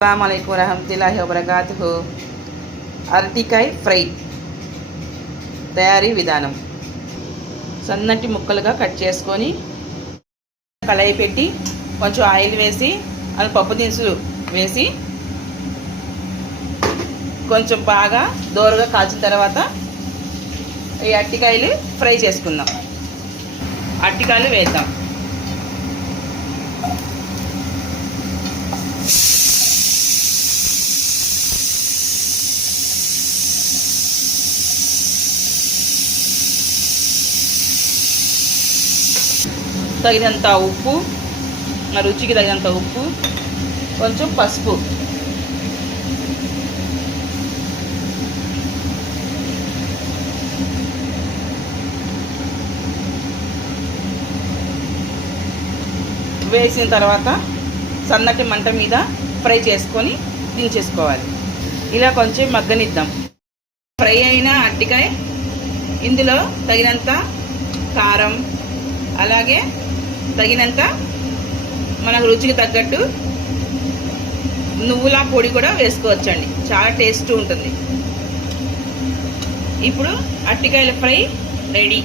అస్సలం రహమతుల్లాహి వబర్కాతు అరటికాయ ఫ్రై తయారీ విధానం సన్నటి ముక్కలుగా కట్ చేసుకొని కళాయి పెట్టి కొంచెం ఆయిల్ వేసి అది పప్పు దినుసులు వేసి కొంచెం బాగా దోరగా కాల్చిన తర్వాత ఈ అరటికాయలు ఫ్రై చేసుకుందాం. అరటికాయలు వేద్దాం. తగినంత ఉప్పు రుచికి తగినంత ఉప్పు కొంచెం పసుపు. వేసిన తర్వాత సన్నటి మంట మీద ఫ్రై చేసుకొని దించేసుకోవాలి. ఇలా కొంచెం మగ్గనిద్దాం. ఫ్రై అయిన అట్టికాయ ఇందులో తగినంత కారం అలాగే తగినంత మనకు రుచికి తగ్గట్టు నువ్వుల పొడి కూడా వేసుకోవచ్చండి. చాలా టేస్ట్ ఉంటుంది. ఇప్పుడు అట్టికాయల ఫ్రై రెడీ.